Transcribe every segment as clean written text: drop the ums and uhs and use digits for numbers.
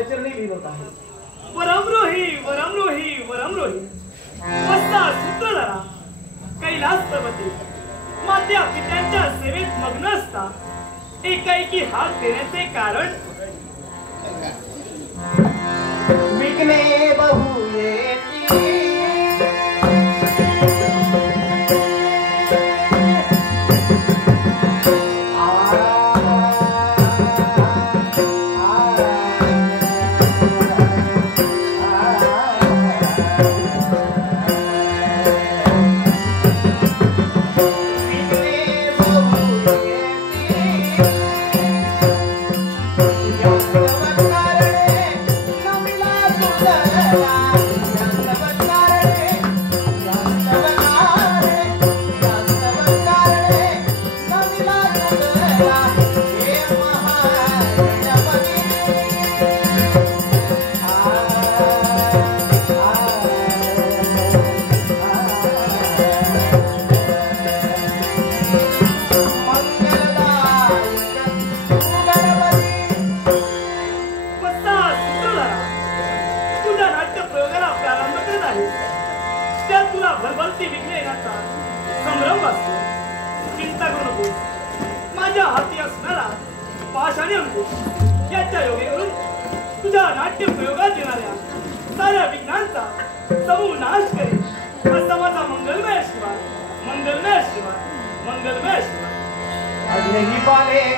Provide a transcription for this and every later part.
आपल्या चरणी लिहित होत आहे. वरमरोही वरमरोही वरमरोही वस्ता सूत्रधारा कैलास पर्वती मात्या पित्यांच्या सेवेत मग्न असता एकाएकी हात देण्याचे कारण विघ्ने बहु येती माझ्या हाती असणारा पाषाणी अंकुश याच्या योगेवरून तुझ्या नाट्य प्रयोगात येणाऱ्या साऱ्या विघ्नांचा समूळ नाश करेल असा माझा मंगलमय आशीर्वाद मंगलमय आशीर्वाद मंगलमय आशीर्वाद. अग्नि पाले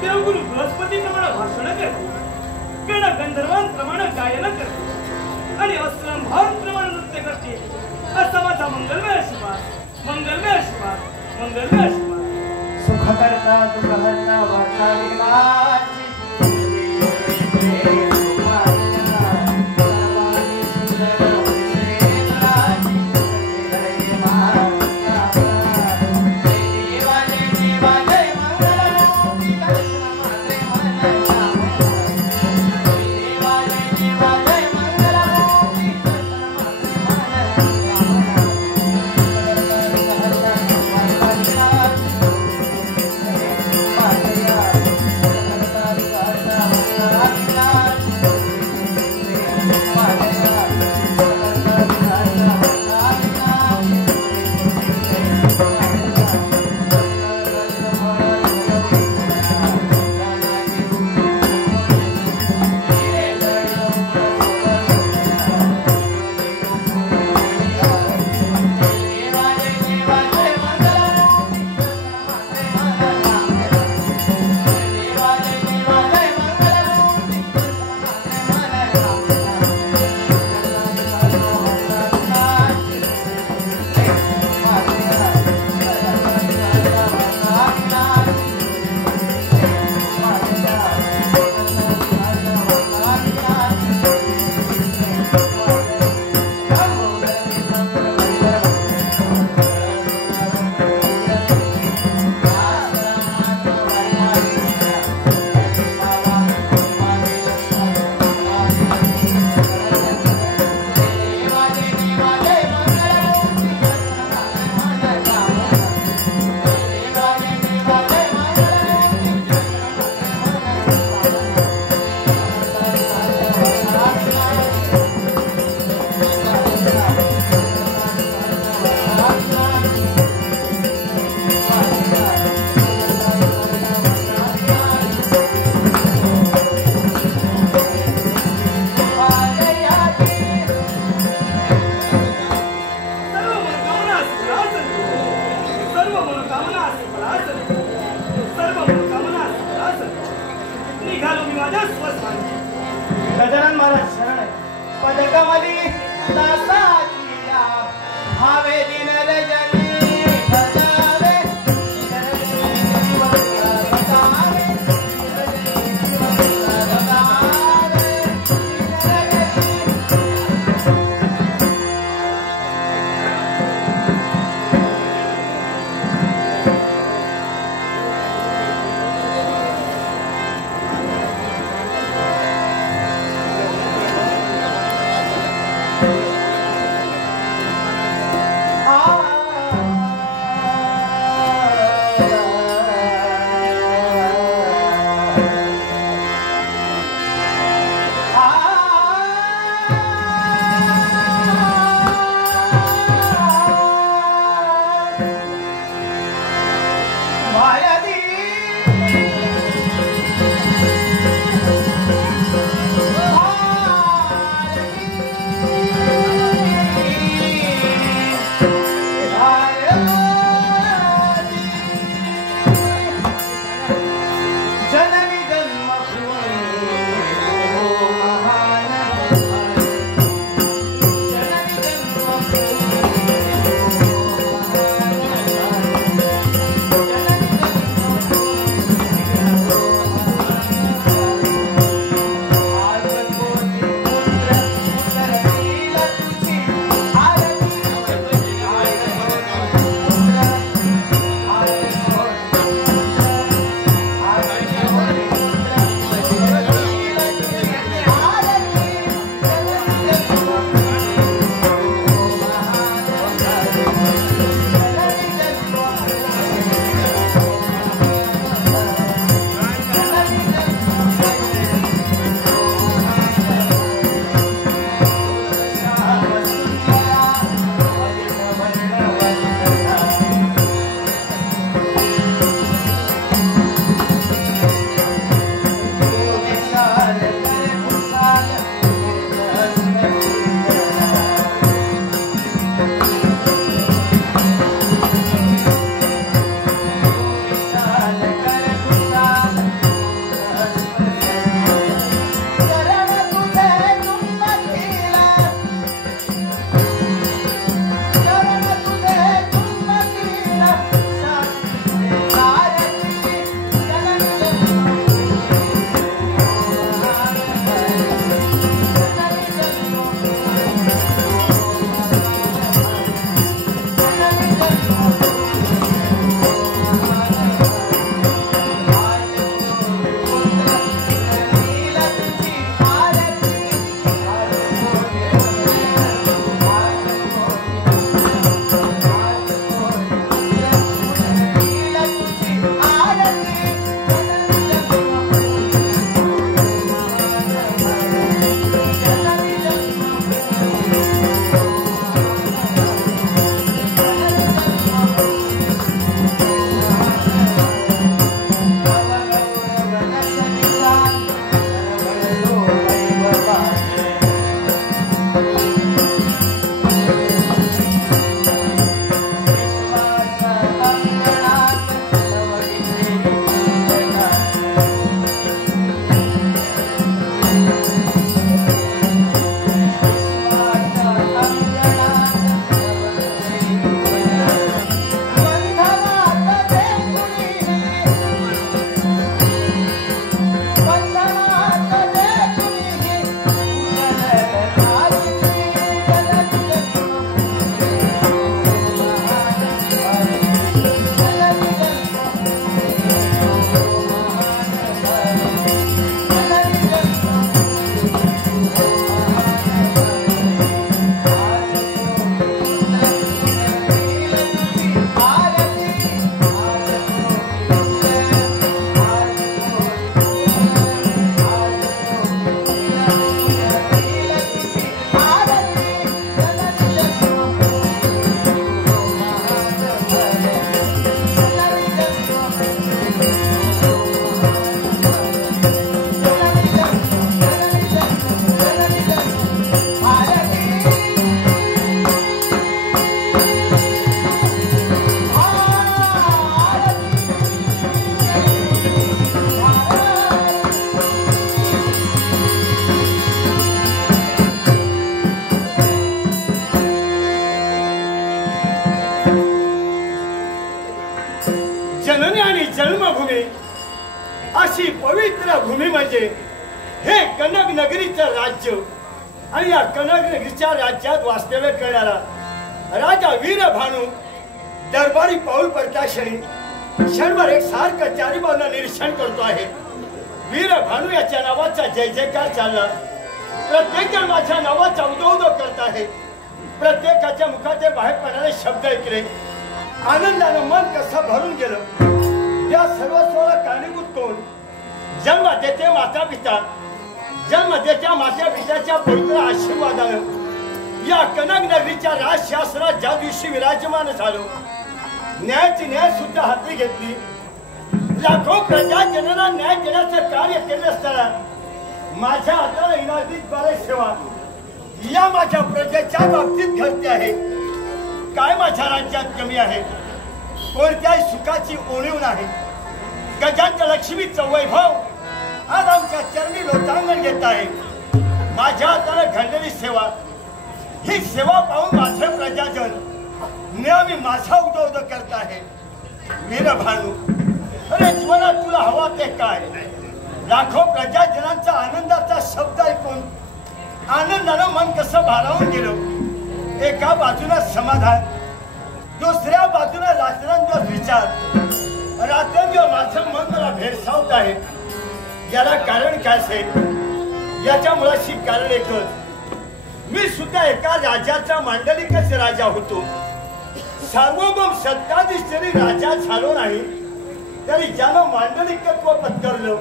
देवगुरु बृहस्पतीप्रमाणे भाषण करते गण गंधर्वांप्रमाणे गायन करते आणि अस्त्रंभांप्रमाणे नृत्य करते असा माझा मंगलमय आशीर्वाद मंगलमय आशीर्वाद मंगलमय आशीर्वाद. सुख करता दुःख हरता वाचा विघ्नाची कमली दासाची भावे दिन रजनी बजावे जन्मभूमी अशी पवित्र भूमी म्हणजे हे कनक नगरीचं राज्य आणि या कनक नगरीच्या राज्यात वास्तव्य करणारा राजा वीरभानू दरबारी पाऊल पडता क्षणी क्षणभर एक सारखं चारी बाजूला निरीक्षण करतो आहे. वीरभानू याच्या नावाचा जय जयकार चालला. प्रत्येक जण माझ्या नावाचा उदो करत आहे. प्रत्येकाच्या मुखाचे बाहेर पडणारे शब्द ऐकले. आनंदानं मन कसं भरून गेलं. या सर्वस्वाला कारणीभूत कोण? जन्म देते माता पिता. जन्म देत्या माता पित्याच्या पवित्र आशीर्वादानं या कनक नगरीच्या राजशास्त्रात ज्या दिवशी विराजमान झालो, न्यायाची न्याय सुद्धा हाती घेतली. लाखो प्रजाजनांना न्याय देण्याचं कार्य केलं असताना माझ्या हाताला इनादीद्वारे सेवा या माझ्या प्रजेच्या बाबतीत घडते आहे. काय माझ्या राज्यात कमी आहे? कोणत्याही सुखाची ओढीव नाही. गजांच्या लक्ष्मीचं वैभव आज आमच्या चरणी लोटांगण घेत आहे. माझ्या हाताला घडलेली सेवा, ही सेवा पाहून माझे प्रजाजन नेहमी माझा उदोउद करत आहे. वीरभानू, अरे जीवनात तुला हवा ते काय? लाखो प्रजाजनांचा आनंदाचा शब्द ऐकून आनंदानं मन कसं भारावून गेलं. एका बाजूला समाधान, दुसऱ्या बाजूला रात्रंदिवस विचार. रात्रंदिवस माझं मन मला भेडसावत आहे. याला कारण काय असेल? याच्या मुळाशी कारण एकच, मी सुद्धा एका राजाचा मांडलिकच राजा होतो. सार्वभौम सत्ताधीश जरी राजा झालो नाही तरी ज्यानं मांडलिकत्व पत्करलं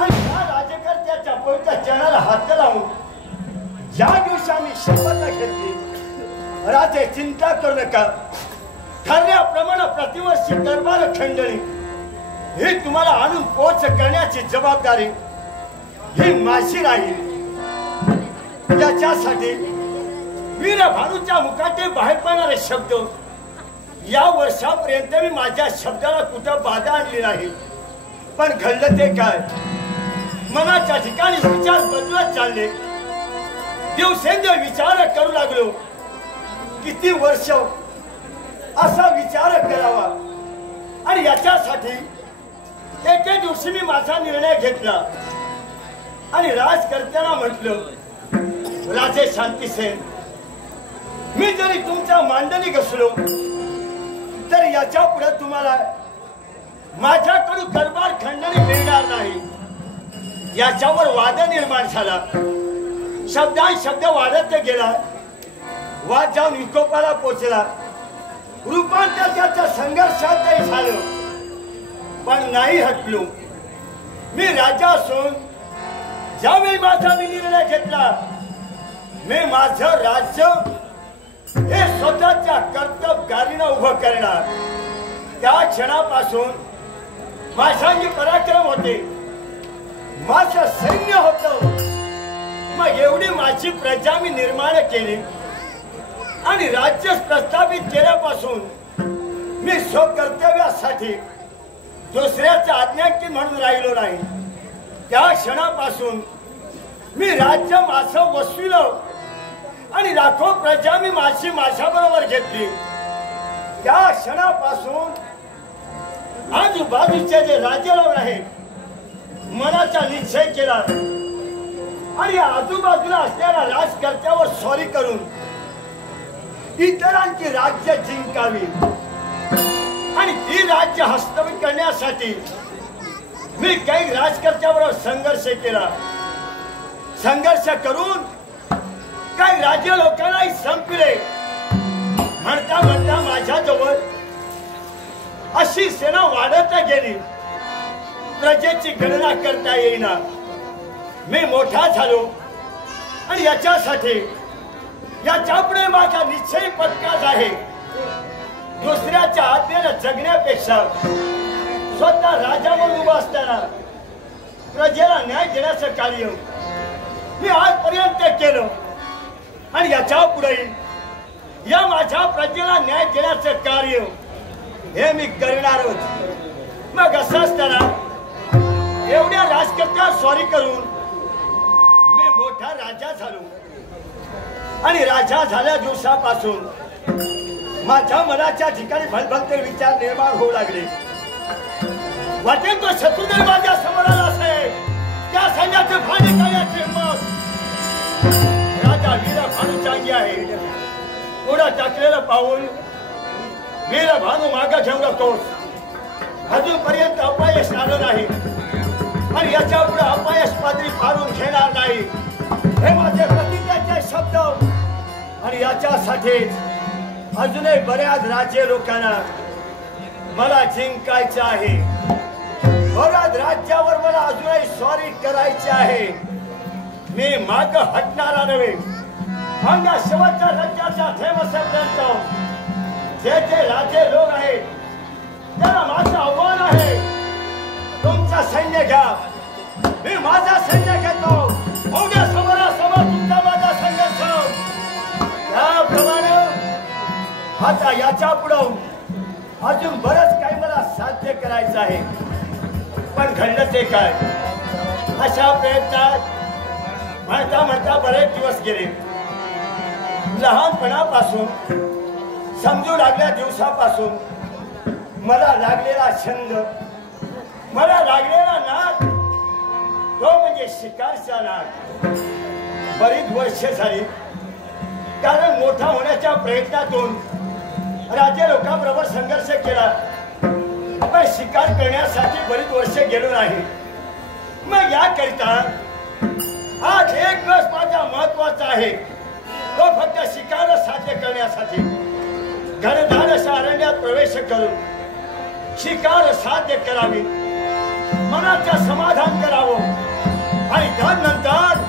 आणि त्या राजकर्त्याच्या पवित्र चरणाला हात लावून ज्या दिवशी आम्ही शपथ घेतली, राजे चिंता करू नका, ठरल्याप्रमाणे प्रतिवर्षी दरबार खंडणी ही तुम्हाला आणून पोच करण्याची जबाबदारी ही माझी राहील. त्याच्यासाठी वीरभानूच्या मुखाचे बाहेर पडणारे शब्द, या वर्षापर्यंत मी माझ्या शब्दाला कुठं बाधा आणली नाही. पण घडलं ते काय? मनाच्या ठिकाणी विचार बदलत चालले. दिवसेंदिवस विचार करू लागलो. किती वर्ष असा विचार करावा? आणि याच्यासाठी एके दिवशी मी माझा निर्णय घेतला आणि राजकर्त्यांना म्हटलं, राजे शांतीसेन, मी जरी तुमचा मांडलिक असलो तर याच्या पुढे तुम्हाला माझ्याकडून दरबार खंडणी मिळणार नाही. याच्यावर वाद निर्माण झाला. शब्द वाढत गेला. वाद जाऊन विकोपाला पोचला. रूपांतर त्याच्या संघर्षातही झालं. पण नाही हटलो. मी राजा असून ज्यावेळी माझा मी निर्णय घेतला, मी माझं राज्य हे स्वतःच्या कर्तबगारीनं उभं करणार, त्या क्षणापासून माझ्याही पराक्रम होते, माझं सैन्य होतं. मग एवढी माझी प्रजा मी निर्माण केली आणि राज्य प्रस्थापित केल्यापासून मी स्वकर्तव्यासाठी दुसऱ्याचं आज्ञांकित म्हणून राहिलो नाही. त्या क्षणापासून मी राज्य माझं वसविलं आणि लाखो प्रजा मी माझी माझ्याबरोबर घेतली. त्या क्षणापासून आजूबाजूचे जे राज्यलोक आहेत, मनाचा निश्चय केला आणि आजूबाजूला असलेल्या राजकर्त्यावर स्वारी करून इतरांची राज्य जिंकावी आणि ती राज्य हस्तगत करण्यासाठी मी काही राजकर्त्याबरोबर संघर्ष केला. संघर्ष करून काही राज्य लोकांनाही संपले. म्हणता म्हणता माझ्याजवळ अशी सेना वाढत गेली, प्रजेची गणना करता येईना. मी मोठा झालो आणि याच्यासाठी याच्यापुढे माझा निश्चय पक्काच आहे. दुसऱ्याच्या आज्ञेनं जगण्यापेक्षा स्वतः राजा म्हणून उभा असताना प्रजेला न्याय देण्याचं कार्य मी आजपर्यंत केलं आणि याच्या पुढे या माझ्या प्रजेला न्याय देण्याचं कार्य हे मी करणारच. मग असं असताना एवढ्या राजकर्त्या स्वारी करून मी मोठा राजा झालो आणि राजा झाल्या दिवसापासून माझ्या मनाच्या ठिकाणी भलभलते विचार निर्माण होऊ लागले. वाटेल तो शत्रुघ्न माझ्या समोर आला असेल त्या सैन्याचे भाणे करण्याचे मग राजा वीर भानू चांगी आहे. पुढे टाकलेलं पाऊल वीर भानू मागे घेऊन जातोस. अजूनपर्यंत अपयश आलं नाही आणि याच्या पुढे अपयश पातळी फाडून घेणार नाही हे माझे प्रतिज्ञाचे शब्द. आणि याच्यासाठीच अजूनही बऱ्याच राज्य लोकांना मला जिंकायचं आहे. बऱ्याच राज्यावर मला अजूनही स्वारी करायची आहे. मी माग हटणारा नव्हे. माझ्या शेवटच्या राज्याच्या थेंबसेपर्यंत जे जे राजे लोक आहेत त्याला माझं आव्हान आहे. तुमचं सैन्य घ्या, मी माझा सैन्य घेतो. उद्या समोरासमोर तुमचा माझा संघर्ष. त्याप्रमाणे आता याच्या पुढं अजून बरंच काही मला साध्य करायचं आहे. पण घडलं ते काय? अशा प्रयत्नात म्हणता म्हणता बरेच दिवस गेले. लहानपणापासून समजू लागल्या दिवसापासून मला लागलेला छंद, मला लागलेला नाद तो म्हणजे शिकारचा नाद. बरीच वर्ष झाली. कारण मोठा होण्याच्या प्रयत्नातून राज्य लोकांबरोबर संघर्ष केला पण शिकार करण्यासाठी बरीच वर्ष गेलो नाही. मग याकरिता आज एक दिवस माझा महत्वाचा आहे. तो फक्त शिकार साध्य करण्यासाठी घनदाट अशा अरण्यात प्रवेश करून शिकार साध्य करावी, मनाचं समाधान करावं आणि त्यानंतर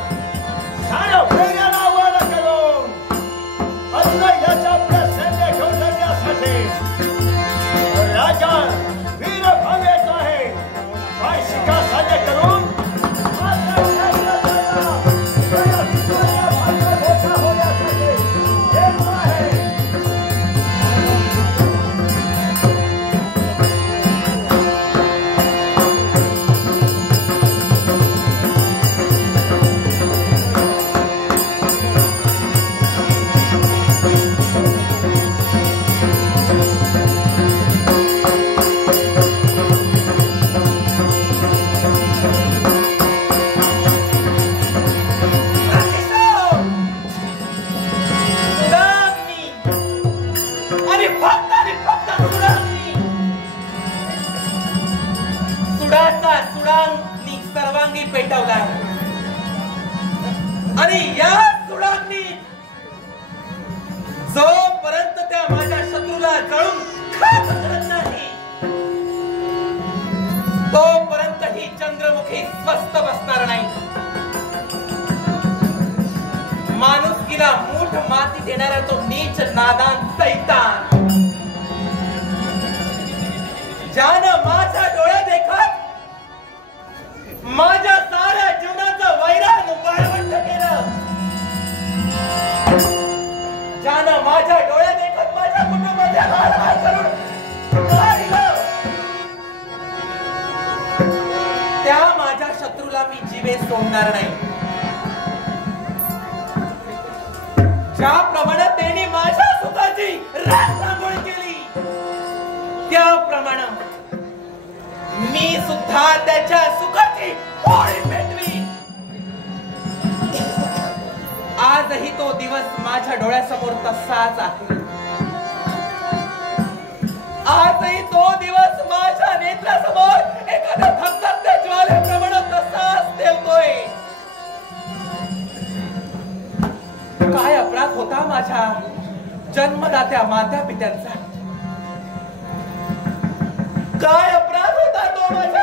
साऱ्या वैऱ्याला आव्हान करून अजून याच्या पुढे सैन्य घेऊन जाण्यासाठी राजा वीर भानू येत आहे. काय शिकार साध्य करून सर्वांगी पेटवला आणि या सुडांनी जोपर्यंत त्या माझ्या शत्रूला जळून खाक करत नाही तोपर्यंत ही चंद्रमुखी स्वस्थ बसणार नाही. माणुसकीला मूठ माती देणारा तो नीच नादान सैतान ज्यानं माझ्या डोळ्यात देखत माझ्या साऱ्या जीवनाचं वैराग वाळवंट केलं, ज्यानं माझ्या डोळ्यात देखत माझ्या कुटुंबाचे हाल करून काढलं, त्या माझ्या शत्रूला मी जीवे सोडणार नाही. ज्याप्रमाणे त्याने माझ्या सुखाची रांगोळी केली त्याप्रमाणे मी सुद्धा त्याच्या सुखाची होळी पेटवी. आजही तो दिवस माझ्या डोळ्यासमोर तसाच आहे. आजही तो दिवस माझ्या नेत्रासमोर एखाद्या धगधगत्या ज्वालेप्रमाणे तसाच तेवतोय. काय अपराध होता माझ्या जन्मदात्या माता पित्यांचा? काय अपराध होता तो माझ्या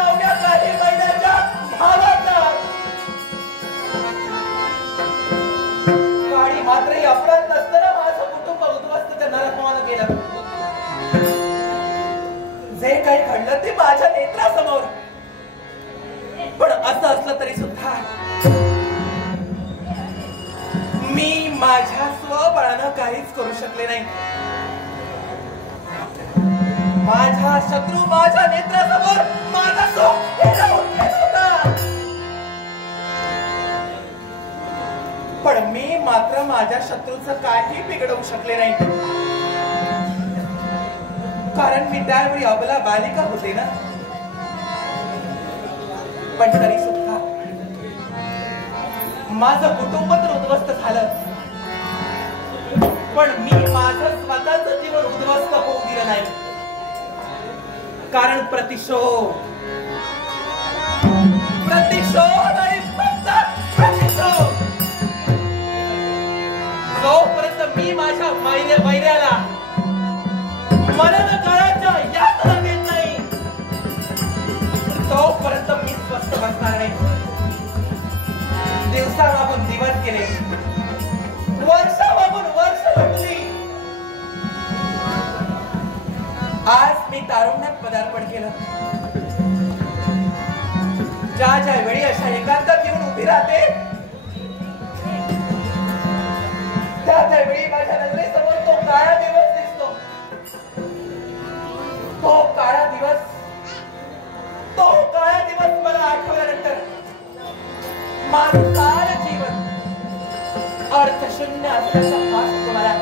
अवघ्या काही महिन्याच्या भावाचा? काळी मात्रही अपराध नसताना माझं कुटुंब उद्ध्वस्त नरकमानं गेलं. जे काही घडलं ते माझ्या नेत्रासमोर. पण असं असलं तरी सुद्धा मी माझ्या स्वबळानं काहीच करू शकले नाही. माझा शत्रू माझ्या नेत्रासमोर माझा सुख हिरावून घेत होता. पण मी मात्र माझ्या शत्रूचं काही बिघडवू शकले नाही. कारण मी त्यावेळी अबला बालिका होते ना. पण तरी सुद्धा माझं कुटुंब तर उद्ध्वस्त झालं, पण मी माझं स्वतःचं जीवन उद्ध्वस्त होऊ दिलं नाही. कारण प्रतिशोध आणि फक्त प्रतिशोध. जोपर्यंत मी माझ्या वैऱ्याला मरण काळाच्या यातना देत नाही, तोपर्यंत मी स्वस्थ बसणार नाही. दिवसामागून दिवस गेले, वर्षामागून वर्ष लोटली. आज मी तारुण्यात पदार्पण केलं. ज्या ज्या वेळी अशा एकांतात येऊन उभी राहते, त्या त्यावेळी माझ्या नजरेसमोर तो काळा दिवस दिसतो. तो काळा दिवस मला आठवल्यानंतर माझं सारं जीवन अर्थशून्य असल्याचा भास होतो मला.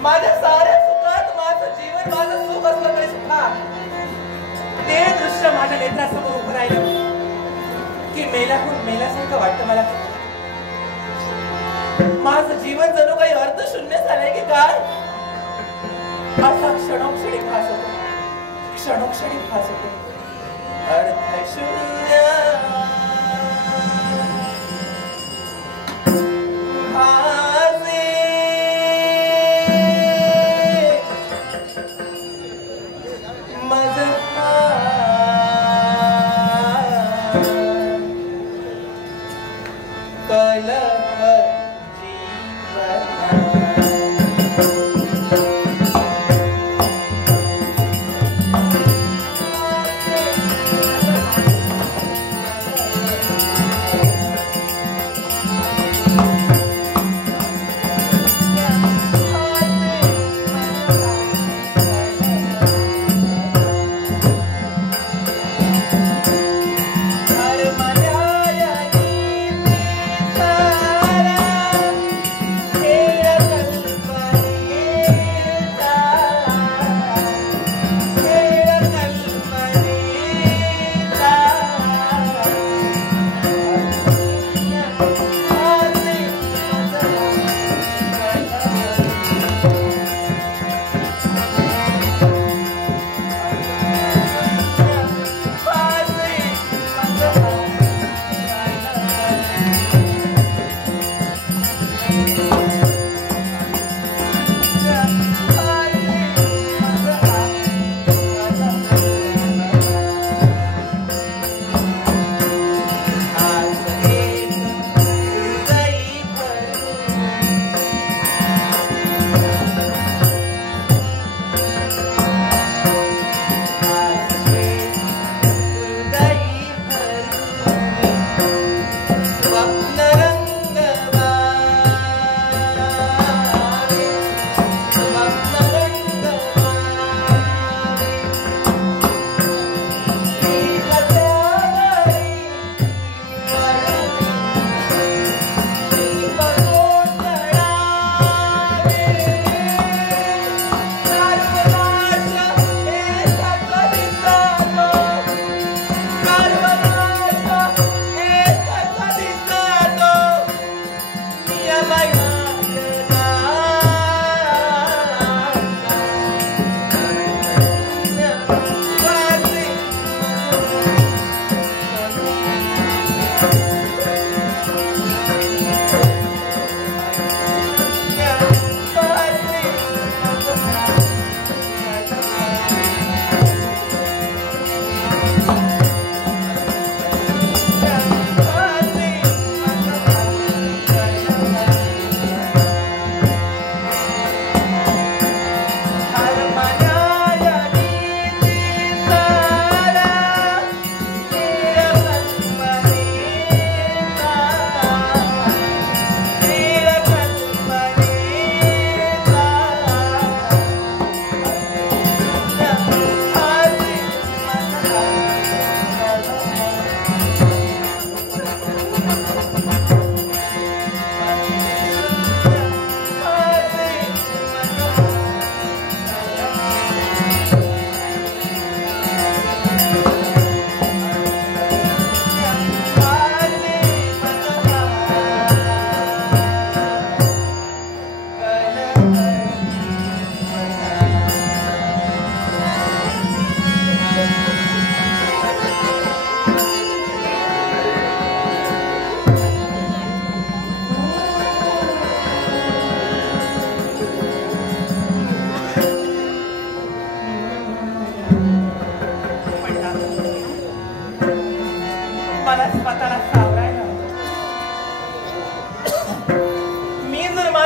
माझ्या साऱ्या सुखात माझं जीवन, माझं सुख असलं तरी सुद्धा ते दृश्य माझ्या नेत्रासमोर उभं राहिलं की मेल्याहून मेल्यासारखं वाटतं मला. माझं जीवन जणू काही अर्थशून्य झालंय की काय, असा क्षणोक्षणी भास होतो. अर्थशून्य भासे माझं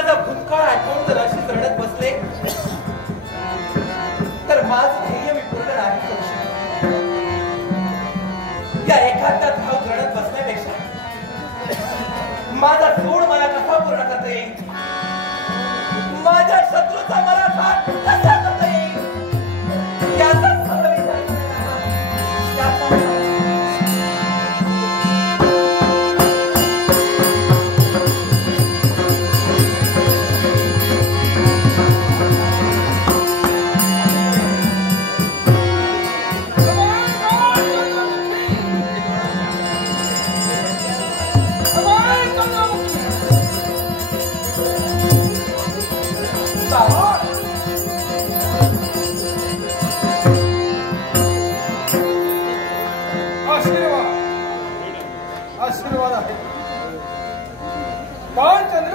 माझा भूतकाळ आठवून जर अशीच रडत बसले तर माझं ध्येय मी पूर्ण नाही करू शकत. या एखाद्यात धाव रडत बसण्यापेक्षा माझा सोड मला कसा पूर्ण करता येईल, माझ्या शत्रूचा मला घात कसा करता येईल याचा आशीर्वाद आहे. कोण चंद्र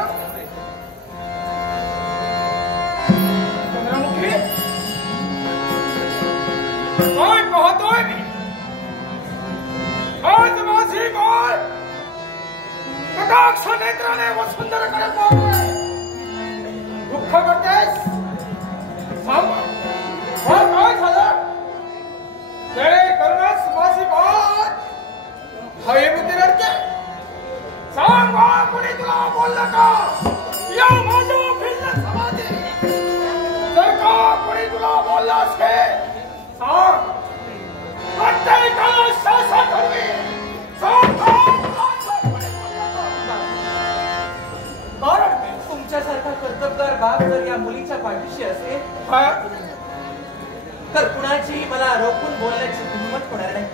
चंद्रमुखी काय पाहतोय मी? आज माझी माय कटाक्ष नेत्राने वसुंधराकडे पाहतोय. दुःख करतेस? सांग काय झालं? वेळे करूनच माझी माय हवेमध्ये रडते. सांग कोणी तुला बोललं का या माझ्या भिन्न समाधी? जर का कोणी तुला बोलला असेल सांग. प्रत्येकाला शासा करवी सांग कारण तुमच्यासारखा कर्तबगार बाप जर या मुलीच्या पाठीशी असेल तर कुणाची मला रोखून बोलण्याची हिंमत होणार नाही.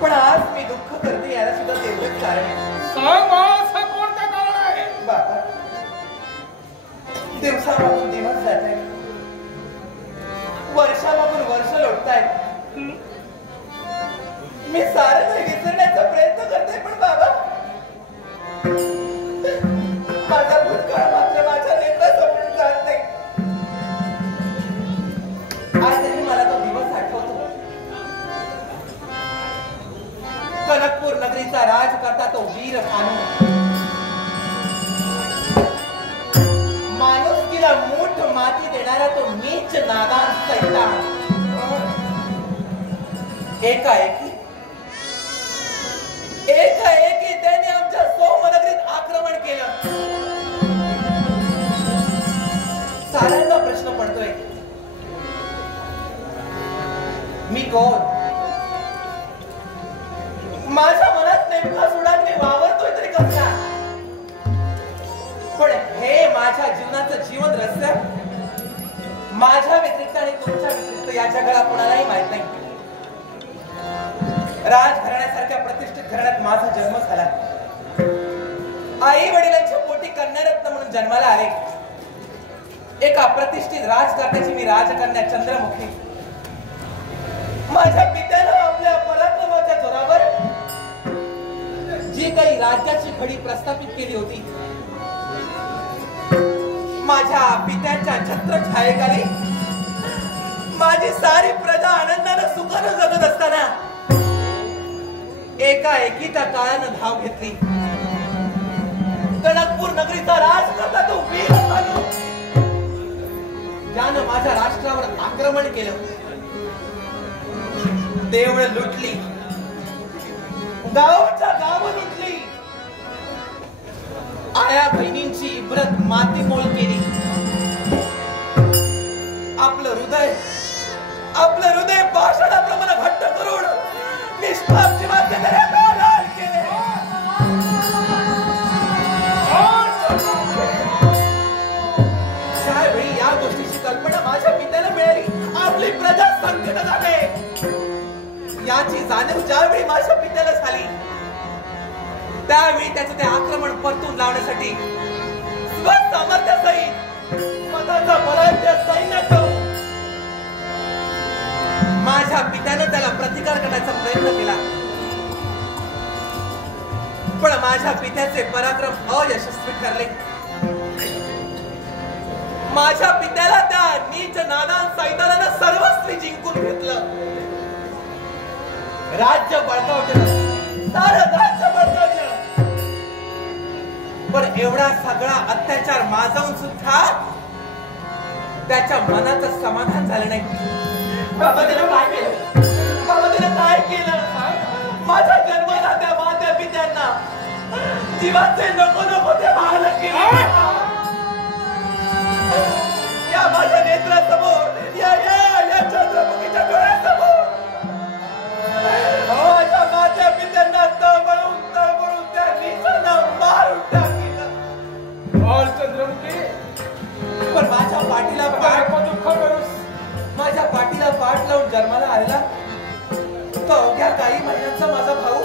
पण आज मी दुःख करते याला सुद्धा तेवढंच कारण आहे. सांग असं कोणतं कारण आहे? बाबा दिवसामागून दिवस जात आहे, वर्षामागून वर्ष लोटतायत. मी सारं काही विसरण्याचा प्रयत्न करते पण बाबा माझा भूतकाळ मात्र माझ्या नेत्रासमोरून जात नाही. आजही मला तो दिवस आठवतो. कनकपूर नगरीचा राज करता तो वीर भानू, माणुसकीला मूठ माती देणारा तो नीच नादान सैतान एकाएकी त्याने आमच्या सोमनगरीत आक्रमण केलं. साऱ्यांना प्रश्न पडतोय मी कोण? माझ्या मनात नेमका सुडान मी वावरतोय तरी कसा? पण हे माझ्या जीवनाचं जीवन रहस्य माझ्या व्यतिरिक्त आणि तुमच्या व्यतिरिक्त या जगाला कोणालाही माहित नाही. राजघराण्यासारख्या प्रतिष्ठित घराण्यात माझा जन्म झाला. आई वडिलांच्या पोटी कन्यारत्न म्हणून जन्माला आले. एका प्रतिष्ठित राजकारण्याची मी राजकन्या चंद्रमुखी. माझ्या पित्यानं आपल्या पराक्रमाच्या जोरावर जी काही राज्याची घडी प्रस्थापित केली होती, माझ्या पित्याच्या छत्रछायेखाली माझी सारी प्रजा आनंदानं सुखानं जगत असताना एकाएकी त्या काळानं धाव घेतली. कनकपूर नगरीचा राज करता तो वीर भानू ज्यानं माझ्या राष्ट्रावर आक्रमण केलं, देवळ लुटली, गावच्या गाव लुटली, आया बहिणींची इब्रत मातीमोल केली. आपलं हृदय पाषाणाप्रमाणे घट्ट करून निष्पाप जीवाचे दर्याला लाल केले. ज्यावेळी या गोष्टीची कल्पना माझ्या पित्याला मिळाली, आपली प्रजा संकटात आली याची जाणीव ज्यावेळी माझ्या पित्याला झाली, त्यावेळी त्याचं ते आक्रमण परतून लावण्यासाठी स्वसामर्थ्यासहित स्वतःचा बलाढ्य सैन्य ठेवून माझ्या पित्यानं त्याला प्रतिकार करण्याचा प्रयत्न केला. पण माझ्या पित्याचे पराक्रम अयशस्वी ठरले. माझ्या पित्याला त्या नीच नादान सैतानानं सर्वस्वी जिंकून घेतलं. राज्य बळकावलं, सारं राज्य बळकावलं. पण एवढा सगळा अत्याचार माजवून सुद्धा त्याच्या मनाचं समाधान झालं नाही. बाबा त्याला काय केलं? बाबा त्याला काय केलं? माझ्या जन्मदात्या मात्या पित्यांना जीवाचे नको नको ते भागलं केलं. या माझ्या नेत्रासमोर या चंद्रमुखीच्या डोळ्यासमोर माझ्या मात्या पित्यांना तळमळून त्या नीचांना मारून टाकलं. चंद्रमुखी पण माझ्या पाठीला पाठ लावून जन्माला आलेला तो अवघ्या काही महिन्यांचा माझा भाऊ,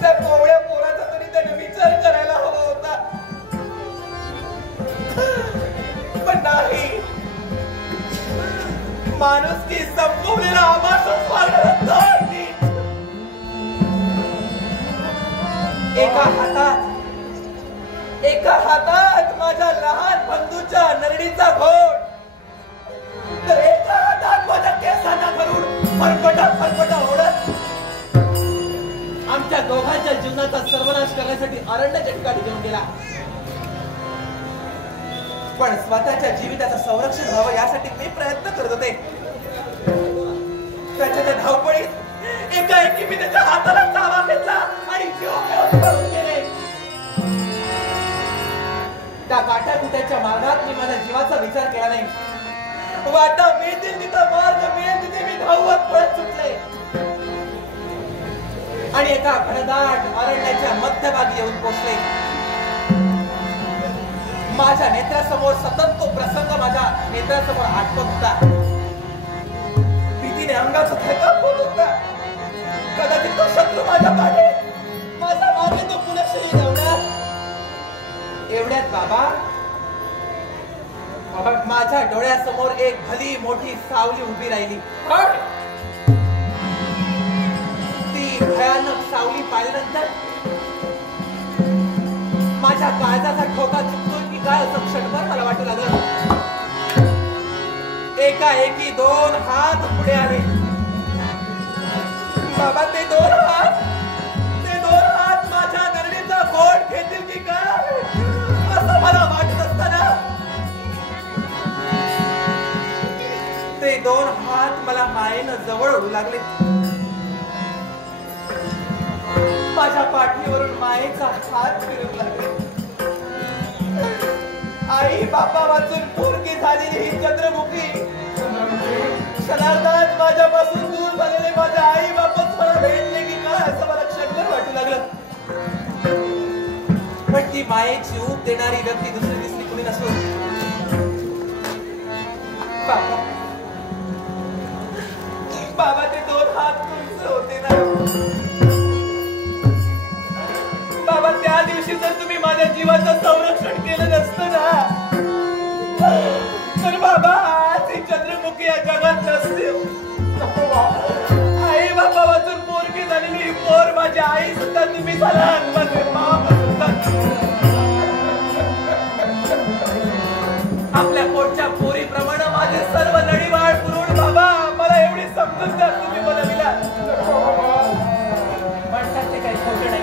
त्या कोवळ्या पोराचा तरी त्याने विचार करायला हवा होता. पण नाही, माणुसकी संपवलेला आमासून मारणारा एका हातात माझ्या लहान बंधूच्या नरडीचा घोट, तर एका हातात माझ्या केसांना धरून फरफटा ओढत आमच्या दोघांच्या जीवनाचा सर्वनाश करण्यासाठी अरण्याच्या ठिकाणी घेऊन गेला. पण स्वतःच्या जीविताचं संरक्षण व्हावं यासाठी मी प्रयत्न करत होते. त्याच्या त्या धावपळीत एकाएकी मी त्याच्या हाताला चावा घेतला आणि जीव पळून गेले. त्या काट्याकुट्याच्या मार्गात मी माझ्या जीवाचा विचार केला नाही. वाटा मिळतील तिथं, मार्ग मिळेल तिथे मी धावत पळत सुटले आणि एका घनदाट अरण्याच्या मध्यभागी येऊन पोहोचले. माझ्या नेत्रासमोर सतत तो प्रसंग माझ्या नेत्रासमोर आठवत होता. भीतीने अंगाचा थरकाप होत होता. कदाचित तो शत्रू माझ्या मागे, माझा मागे तो पुन्हा शहीद होणार. एवढ्यात बाबा माझ्या डोळ्यासमोर एक भली मोठी सावली उभी राहिली. ती भयानक सावली पाहिल्यानंतर माझ्या काळजाचा ठोका चुकतोय की काय असं क्षणभर मला वाटू लागलं. एकाएकी दोन हात पुढे आले. बाबा ते दोन हात माझ्या नरडीचा घोट घेतील की काय असं मला वाटत असताना ते दोन हात मला मायेनं जवळ ओढू लागले. माझ्या पाठीवरून मायेचा हात फिरू लागले. आई बापा वाचून पोरगी झालेली ही चंद्रमुखी, क्षणार्धात माझ्यापासून दूर झालेले माझ्या आई बापच मला भेटले की काय असं मला क्षणभर वाटू लागलं. पण ती मायेची ऊब देणारी व्यक्ती दुसरी दिसली कुणी नसून बाबा ते दोन हात तुमचे होते ना बाबा. त्या दिवशी जर तुम्ही माझ्या जीवाचं संरक्षण केलं नसतं ना तर बाबा आज ही चंद्रमुखी या जगात नसते. आई बाबा वाचून पोरगी झालेली पोर माझी आई सुद्धा तुम्ही झाला. माझे बाप आपल्या पोटच्या पोरीप्रमाणे माझे सर्व नडीवाळ पुरवून बाबा मला एवढी समजून द्या तुम्ही मला दिला. म्हणतात ते काही खोटं नाही.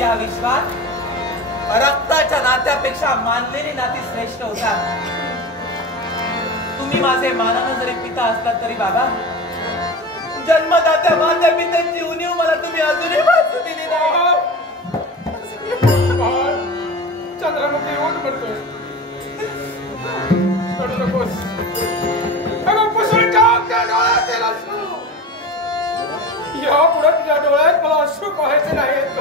या विश्वात रक्ताच्या नात्यापेक्षा मानलेली नाती श्रेष्ठ होतात. तुम्ही माझे मानानं जरी पिता असलात तरी बाबा जन्मदात्या मात्या पित्यांची उणीव मला तुम्ही अजूनही वाचू दिली नाही. चंद्रमुखी उठ म्हणतोय. रडू नकोस. पुसून टाक त्या डोळ्यातील अश्रू. या पुढे तुझ्या डोळ्यात मला अश्रू पाहायचे नाहीत.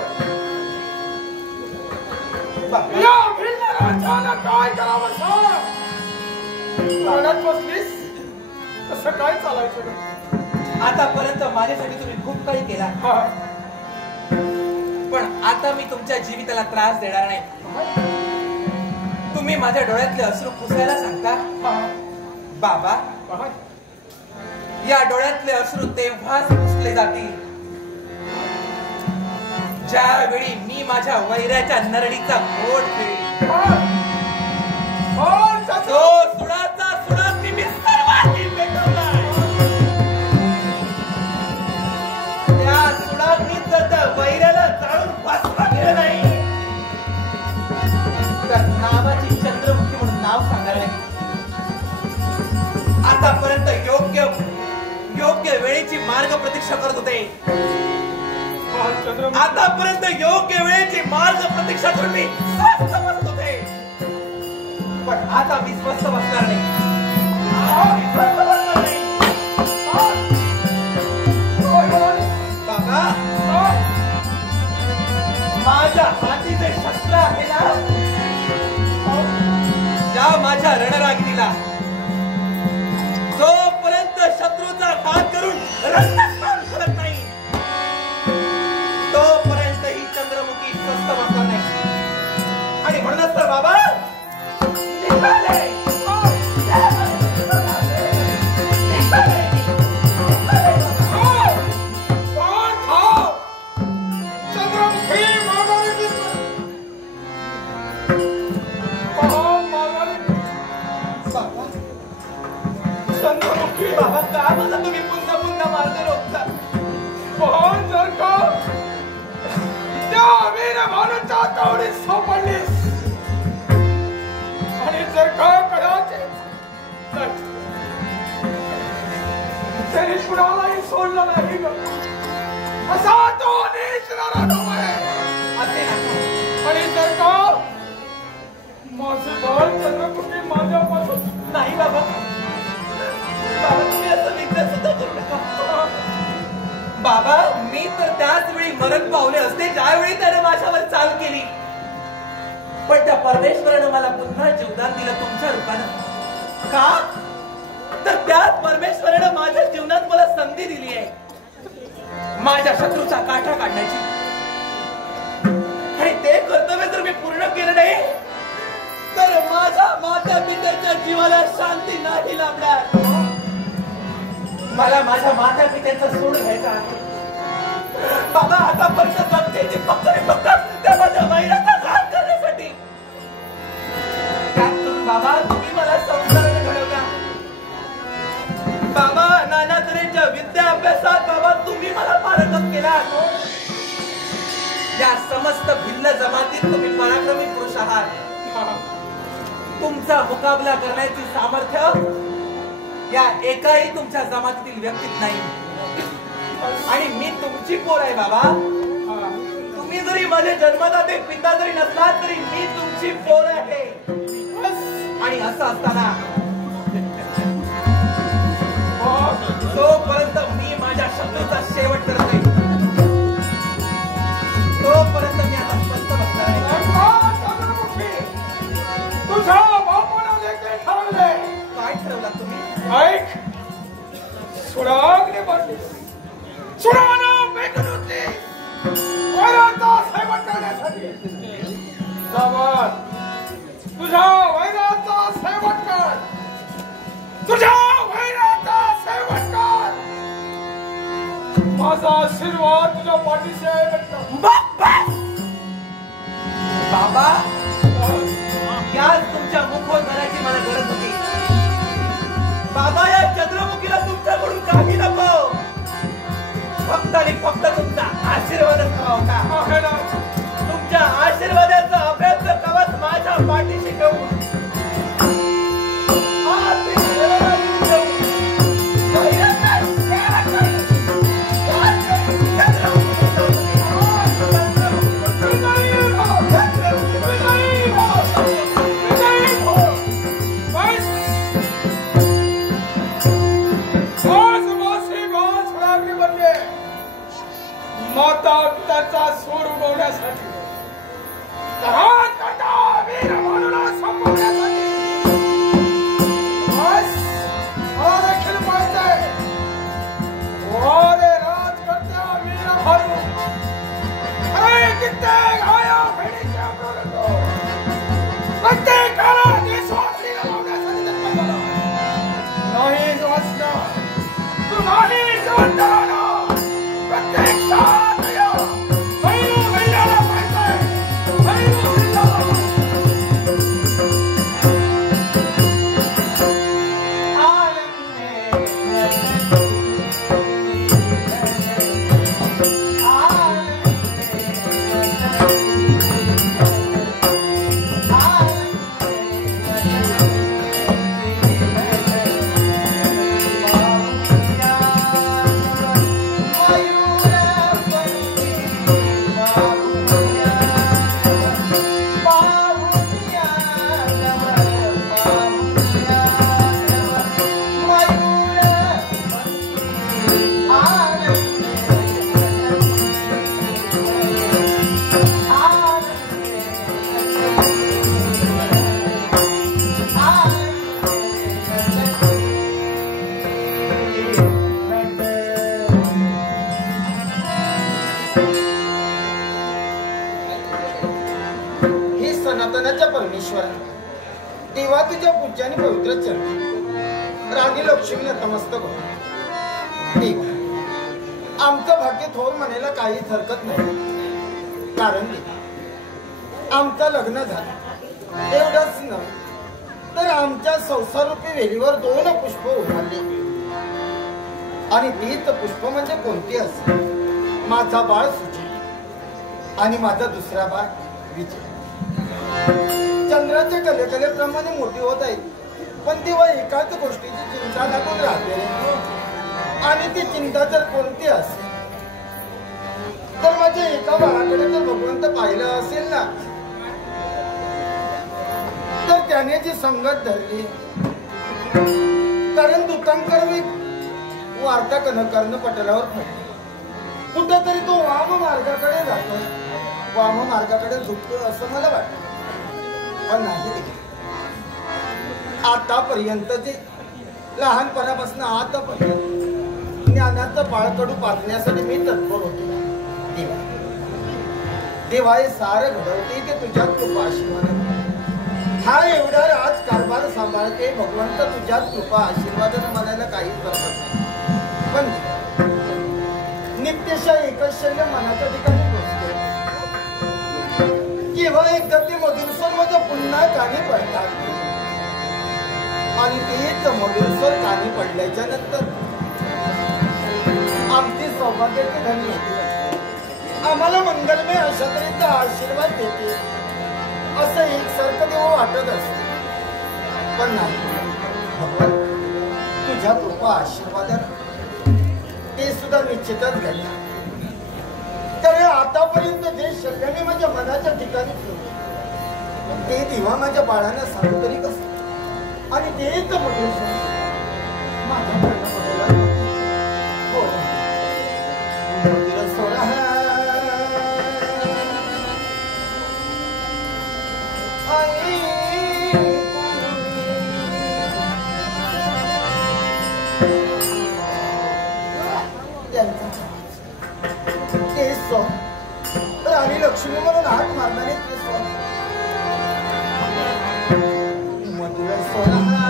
या भिल्ल राजाला काय करावं सांग. रडत बसलीस कसं काय चालायचं. आतापर्यंत माझ्यासाठी तुम्ही खूप काही केला, पण आता मी तुमच्या जीविताला त्रास देणार नाही. तुम्ही माझ्या डोळ्यातले अश्रू पुसायला सांगता बाबा. या डोळ्यातले अश्रू तेव्हाच पुसले जातील ज्यावेळी मी माझ्या वैऱ्याच्या नरडीचा घोट घेईन. तो सुडाचा सुडा मी सर्वांनी पेटवलाय. त्या सुडाग्नीत जर त्या वैऱ्याला जाळून योग्य वेळेची मार्ग प्रतीक्षा करत होते. आतापर्यंत योग्य वेळेची मार्ग प्रतीक्षा करून मी स्वस्थ बसत होते, पण आता मी स्वस्थ बसणार नाही. बाबा, माझ्या हाती जे शस्त्र आहे ना, ज्या माझ्या रणरागिणीला जोपर्यंत शत्रूचा घात करून रक्तस्नान करत नाही, तोपर्यंत ही चंद्रमुखी स्वस्थ बसणार नाही. आणि म्हणूनच तर बाबा निघाले. बाबा, का मला तुम्ही पुन्हा पुन्हा मार्ग रोखता? पण जर का त्या वीर भानुच्या तावडीत सापडलीस आणि जर का कदाचित तरी कुणालाही सोडलं नाही ग, असा तो नीच नराधम असे नाही. आणि जर का माझे बाळ चंद्रमुखी माझ्यापासून नाही बाबा, बाबा तुम्ही असं विचार सुद्धा करू नका. बाबा, मी तर त्याच वेळी मरण पावले असते ज्यावेळी त्याने माझ्यावर चाल केली, पण त्या परमेश्वरानं मला पुन्हा जीवदान दिलं तुमच्या रूपानं. का तर त्याच परमेश्वरानं माझ्या जीवनात मला संधी दिली आहे माझ्या शत्रूचा काठा काढण्याची. आणि ते कर्तव्य जर मी पूर्ण केलं नाही तर माझ्या माता पित्याच्या जीवाला शांती नाही लाभणार. मला माझ्या माता पित्यांचा सोड घ्यायचा आहे. बाबा, आतापर्यंत जगते फक्त त्या माझ्या महिन्याचा घात करण्यासाठी. त्यात बाबा तुम्ही मला संस्काराने घडवल्या. बाबा, नाना तऱ्हेच्या विद्या अभ्यासात बाबा तुम्ही मला पारंगत केला. या समस्त भिल्ल जमातीत तुम्ही पराक्रमी पुरुष आहात. तुमचा मुकाबला करण्याची सामर्थ्य या एकाही तुमच्या जमातीतील व्यक्तीत नाही. आणि मी तुमची पोर आहे बाबा. तुम्ही जरी माझे जन्मदाते पिता जरी नसला तरी मी तुमची पोर आहे. आणि असं असताना जोपर्यंत मी माझ्या शब्दाचा शेवट करत नाही तोपर्यंत मी आता स्वस्थ बसणार आहे. तुझ्या बापाला देखील ठरवले. काय ठरवलं तुम्ही? ऐक, सुडाग्नी बनलीस, सुडानं पेटून होती वैराचा सेवन करण्यासाठी. बाबा, तुझ्या वैराचा सेवन कर, तुझ्या वैराचा सेवन कर. माझा आशीर्वाद तुझ्या पाठीशी आहे बेटा. बाबा, याच तुमच्या मुखवर करायची मला गरज होती. बाबा, या चंद्रमुखीला तुमच्याकडून काही नको, फक्त आणि फक्त तुमचा आशीर्वादच हवा होता. तुमच्या आशीर्वादाचा अभ्यास कवच माझ्या पाठीशी ठेवून माता पित्याचा सोड उगवण्यासाठी वीर म्हणून सनातनाच्या परमेश्वरा देवा तुझ्या पूज्याने पवित्र चरणी राणी लक्ष्मी नतमस्तक होतो देवा आमचं भाग्य थोर म्हणायला काहीच हरकत नाही कारण आमचं लग्न झालं एवढंच नव्हे तर आमच्या संसारूपी वेलीवर 2 पुष्प उभारले आणि तीच पुष्प म्हणजे कोणती असेल माझा बाळ सुचित आणि माझा दुसरा बाळ विजय चंद्राच्या कलेकलेप्रमाणे मोठी होत आहे पण तेव्हा एकाच गोष्टीची चिंता लागून राहते आणि ती चिंता जर कोणती असेल तर माझ्या एका बाळाकडे जर भगवंत पाहिलं असेल ना तर त्याने जी संगत धरली कारण दूतांकर वार्ता कर्ण पटलावर पडली कुठेतरी तो वाम मार्गाकडे जातोय वाम मार्गाकडे झुकतोय असं मला वाटतं पण नाही आतापर्यंत जे लहानपणापासून आतापर्यंत ज्ञानाचं बाळकडू पाजण्यासाठी मी तत्पर होतो देवा देवा हे सारं घडवते की तुझ्या कृपा आशीर्वाद हा एवढा राजकारभार सांभाळते भगवंत तुझ्या कृपा आशीर्वादाने म्हणायला काहीच करत नाही पण नित्यशा एकशल्य मनाच्या ठिकाणी पोचतो केव्हा एकदा ते मधुर स्वर माझं पुन्हा कानी पडतात आणि तेच मधुर स्वर कानी पडल्याच्या नंतर आमची सौभाग्याची धनी होती आम्हाला मंगलमय अशा तऱ्हेचा आशीर्वाद देते असं एकसारखं तेव्हा वाटत असत पण नाही भगवान तुझ्या कृपा आशीर्वादाने ते सुद्धा निश्चितच घडलं तर आतापर्यंत जे शक्याने माझ्या मनाच्या ठिकाणी ठेवले ते दिवा माझ्या बाळांना सांगू तरी कसं आणि तेच मधुर माझ्या राणी लक्ष्मी म्हणून हात मारणारे मधुर सोना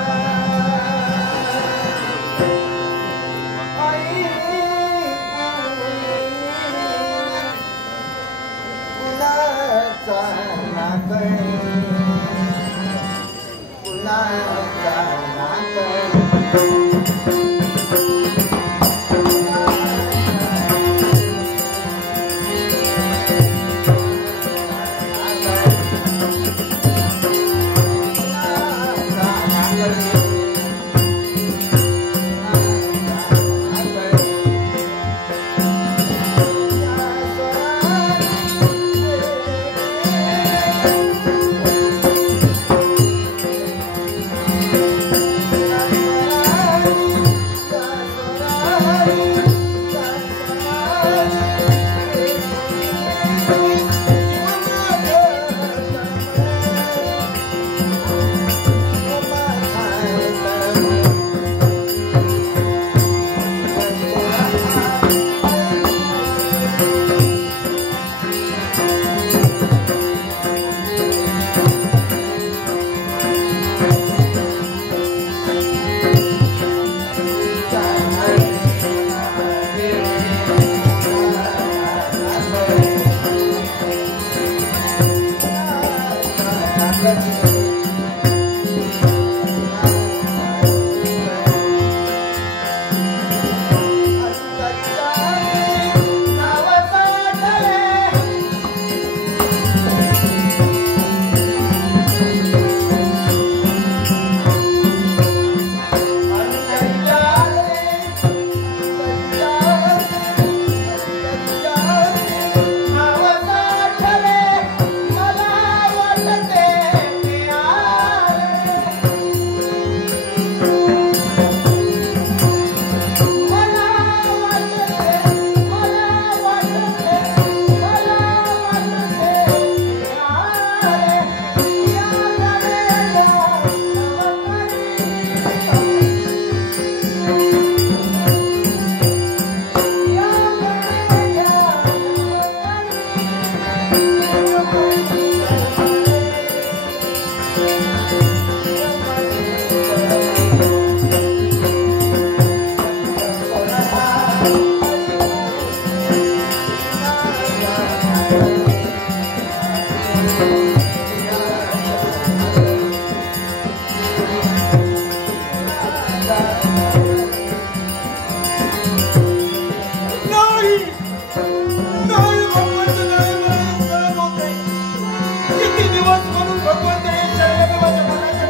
दिवस म्हणून भगवंताने शरणदेवाच्या मनाच्या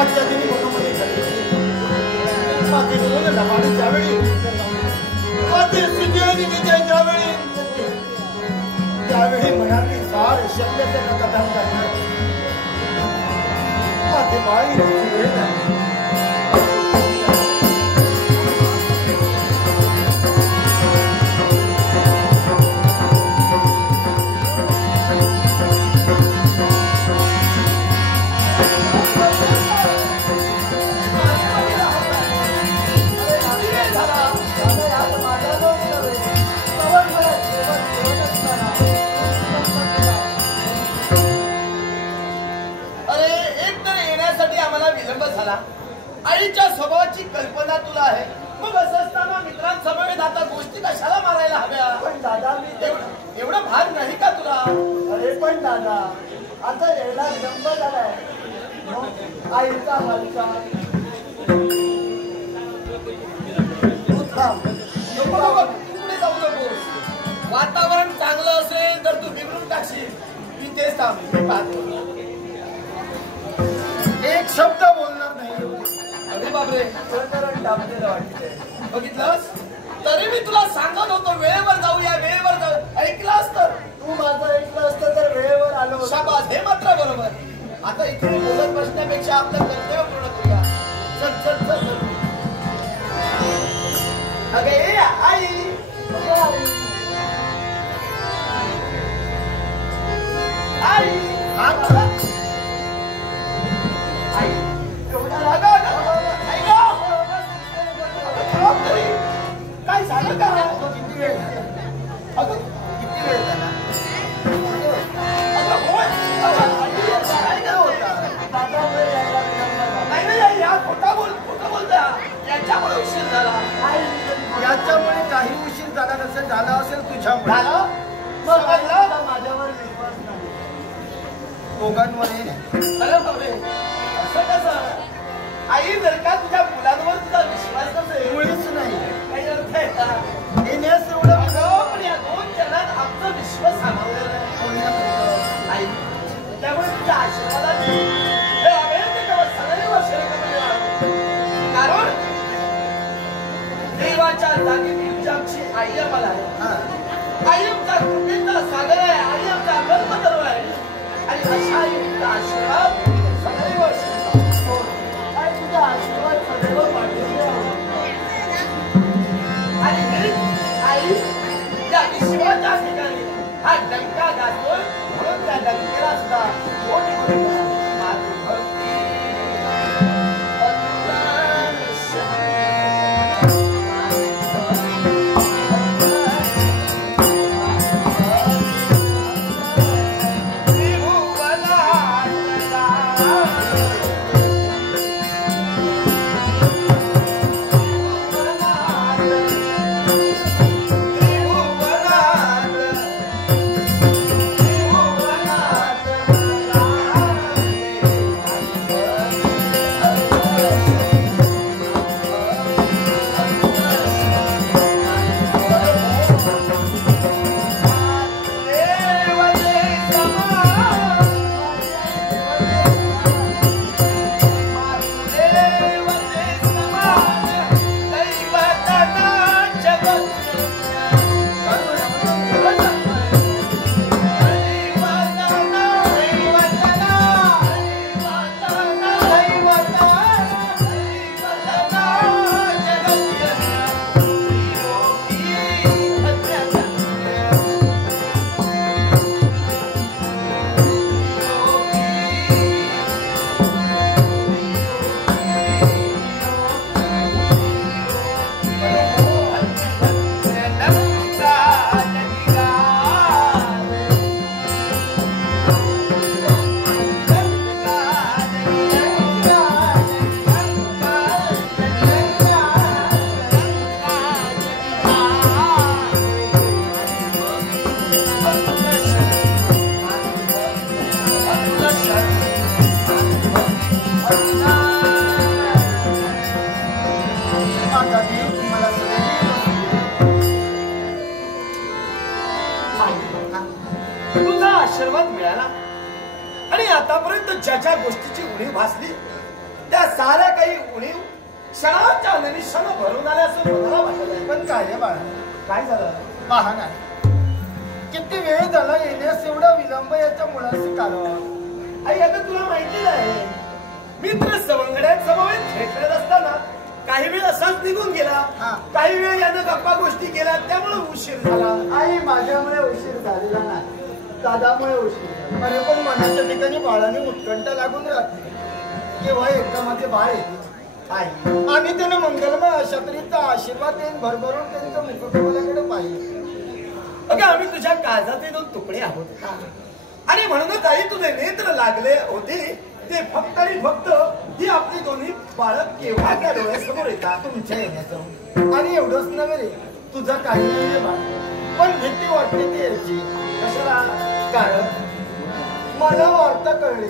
आजच्या दिनी मनामध्ये माते दोन लबाड ज्यावेळी माते सिद्धी आणि विजय ज्यावेळी त्यावेळी म्हणाली सार शब्द त्यांना कथा माते बाई वेळ नाही आईच्या स्वभावाची कल्पना तुला आहे मग असं असताना मित्रांसमवेत आता गोष्टी कशाला मारायला हव्या पण दादा मी एवढं भाग नाही का तुला अरे पण दादा आता यायला विलंब झालाय आईचा हालचा तू थांब नको तू पुढे जाऊ नकोस वातावरण चांगलं असेल तर तू बिघडून टाकशील मी तेच पाहतो एक शब्द बोलणार नाही अरे बापरे प्रकरण दाबलेलं वाटतंय बघितलंस तरी मी तुला सांगत होतो वेळेवर जाऊया वेळेवर जाऊ ऐकलास तर तू माझं ऐकलं असतं तर वेळेवर आलो शाबास हे मात्र बरोबर आता इथे बोलत बसण्यापेक्षा आपलं कर्तव्य पूर्ण करूया चल चल चल अगे आई आई आई काय झालं का किती वेळ झाला अगं किती वेळ झाला अगं होय काय होता दादा वेळ यायला विलंब झाला. नाही या खोटा बोलता याच्यामुळे उशीर झाला याच्यामुळे काही उशीर झाला नसेल झाला असेल तुझ्यामुळे झालं मग समजलं? आईचा माझ्यावर विश्वास नाही दोघांवरही नाही अरे बापरे असं कसं आई जर का तुझ्या मुलांवर तुझा विश्वास नसेल मुळीच नाही काही अर्थ आहे का येण्यास एवढं अगं, पण या दोन जणांत आमचा विश्वास सामावलेला आहे आई त्यामुळे तुझ्या आशीर्वादाने हे अभेद्य कवच सदैव शरीरामध्ये राहतो. कारण देवाच्या जागी तुमची आमची आई आम्हाला आहे हा. आई आमचा कृपेचा सागर आहे आई आमचा कल्पतरू आहे आणि अशा आईचा आशीर्वाद सदैव असतो. आई तुझा आशीर्वाद सदैव पाठीशी राहू. आणि ही आई त्या विश्वाच्या ठिकाणी हा डंका गाजतोय म्हणून त्या डंकेला सुद्धा मोठी मार भरती. आशीर्वाद मिळाला आणि आतापर्यंत ज्या ज्या गोष्टीची उणीव भासली त्या साऱ्या काही उणीव क्षणाच्या निमिषानं भरून आल्या असं मला वाटत आहे. पण काय रे बाळा, काय झालं? पहा नाही किती वेळ झाला येण्यास एवढा विलंब याच्या मुळाशी कारण. आई आता तुला माहिती आहे मित्र सवंगड्यात समवेत खेळत असताना काही वेळ असाच निघून गेला, काही वेळ यानं गप्पा गोष्टी केल्या त्यामुळे उशीर झाला. आई माझ्यामुळे उशीर झालेला नाही, दादामुळे उशीर झाला. अरे पण मनाच्या ठिकाणी बाळाने उत्कंठ लागून राहते केव्हा एकदा माझे बाळ येते आणि त्यानं मंगलमय अशा तऱ्हेचा आशीर्वाद देऊन भरभरून त्यांचं मुकुटमाल्याकडे पाहिजे. अगं आम्ही तुझ्या काळजाचे दोन तुकडे आहोत आणि म्हणूनच आई तुझे नेत्र लागले होते ते फक्त आणि फक्त ही आपली दोन्ही बाळक केव्हा त्या डोळ्यासमोर येतात तुमच्या येण्याचं. आणि एवढंच नव्हे रे, तुझा काही नाही बाळ, पण भीती वाटते ती याची. कशाला? कारण मला वार्ता कळली,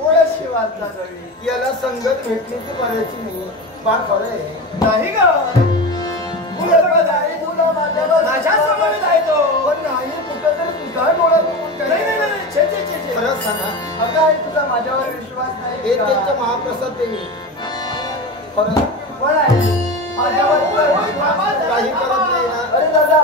ओळशी वार्ता कळली, याला संगत भेटण्याची बऱ्याची नाही. बा खरं आहे नाही ग माझ्या समोर आहे तो. पण नाही कुठं तर तुझा डोळा बघून नाही काही नाही नाही छे छे छे छे. खरंच सांगा, अगं आई तुझा माझ्यावर विश्वास नाही हे का? त्यांचं महाप्रसाद देईल. खरं पण आहे माझ्यावर तुझा विश्वास नाही. काही करत नाही ना. अरे दादा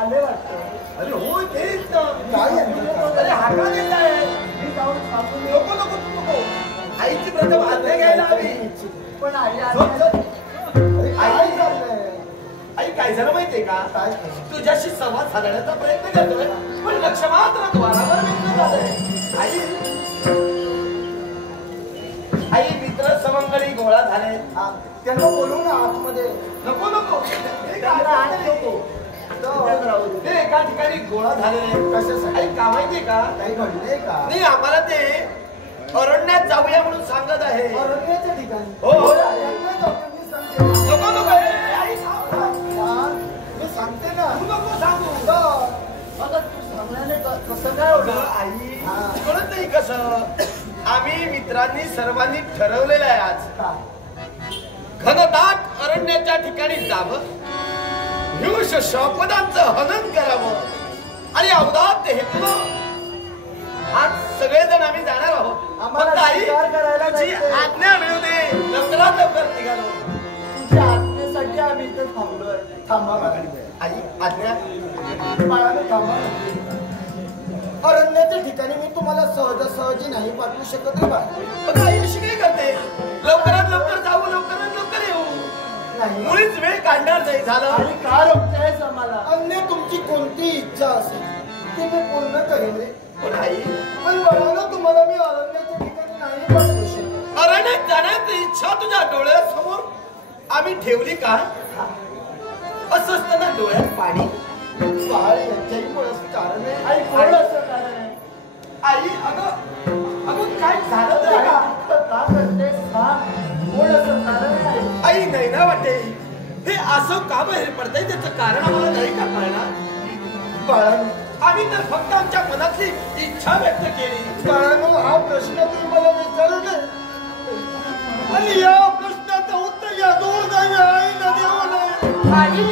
आले वाटतं. अरे हो तेच ना. काय आहे? अरे हाका देत आहे. मी जाऊन सांगून नको नको तू नको. आईची प्रथम आज्ञा घ्यायला हवी. पण आई झोप, झोप. अरे काय चाललंय? आई काय झालं माहितीये का? काय तुझ्याशी संवाद साधण्याचा प्रयत्न करतोय पण लक्ष मात्र द्वारावर विघ्न झालंय. आई मित्र सवंगडी गोळा झाले. त्यांना बोलू ना आतमध्ये. नको नको त्यांना आत नको. ते एका ठिकाणी गोळा झालेले. कशासाठी? आई का माहितीये का? काही घडलंय का? नाही आम्हाला ते अरण्यात जाऊया म्हणून सांगत आहे. अरण्याच्या ठिकाणी. हो हो. त्यांना जाऊया मी सांगते. नको नको ए, आई थांब, थांब. हा, मी सांगते ना. तू नको सांगू. अगं तू सांगण्याने कसं काय अगं, होतं? आई हा. कळत नाही कसं आम्ही मित्रांनी सर्वांनी ठरवलेलं आहे आज घनदाट अरण्याच्या ठिकाणी जावं, हिंस श्वापदांचं हनन करावं आणि अवधात हेतून आज सगळेजण आम्ही जाणार आहोत. आम्हाला फक्त आई शिकार करायला तुझी जायचंय. आज्ञा मिळू दे. लवकरात लवकर निघालो. तुझ्या आज्ञेसाठी आम्ही इथे थांबलोय. थांबा बाळा. आई आज्ञा. बाळाने थांबा. अरण्याच्या ठिकाणी मी तुम्हाला सहजासहजी नाही पाठवू शकत रे बाळा. पण आई अशी काय करते? लवकरात लवकर जाऊ, लवकरात लवकर येऊ. नाही. मुळीच वेळ काढणार नाही झालं. आणि का रोखतायस आम्हाला? अन्य तुमची कोणती इच्छा असेल ती मी पूर्ण करेन रे. पण आई पण बाळाला तुम्हाला मी अरण्याच्या ठिकाणी नाही पाठवू शकत. अरण्यात जाण्याची इच्छा तुझ्या डोळ्यासमोर आम्ही ठेवली का? असं असताना डोळ्यात पाणी. बाळ यांच्याही मुळास कारण आहे. आई कोण असं कारण आहे? आई अगं अगं काय झालं आई, नाही का? इतकं का करतेस? सांग. कोण असं कारण आहे? आई नाही ना वाटते हे असं का बाहेर पडतंय त्याचं कारण आम्हाला नाही का कळणार? बाळानो आम्ही तर फक्त आमच्या मनातली इच्छा व्यक्त केली. बाळानो हा प्रश्न तुम्ही मला विचारू नये आणि या प्रश्नाचं उत्तर या दूरदैवी आईनं देऊ नये. आई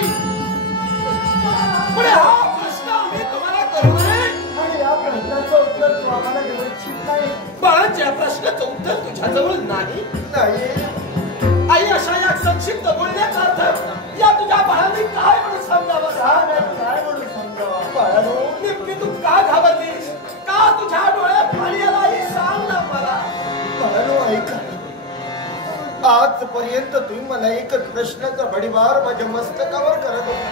पुढे हा प्रश्न आम्ही तुम्हाला करू नये. आणि या प्रश्नाचं उत्तर तू आम्हाला देऊ इच्छित नाही. बाळाच्या प्रश्नाचं उत्तर तुझ्याजवळ नाही. नाही. आई अशा या संक्षिप्त बोलण्याचा अर्थ या तुझ्या बाळाने काय म्हणून समजावं? सांग आणि काय म्हणून समजावं? बाळानो नेमकी तू का घाबरलीस? का तुझ्या डोळ्यात पाणी आलं? आई सांग ना मला. बाळानो ऐका. आजपर्यंत तुम्ही मला एकच प्रश्नाचा भडीमार माझ्या मस्तकावर करत होता.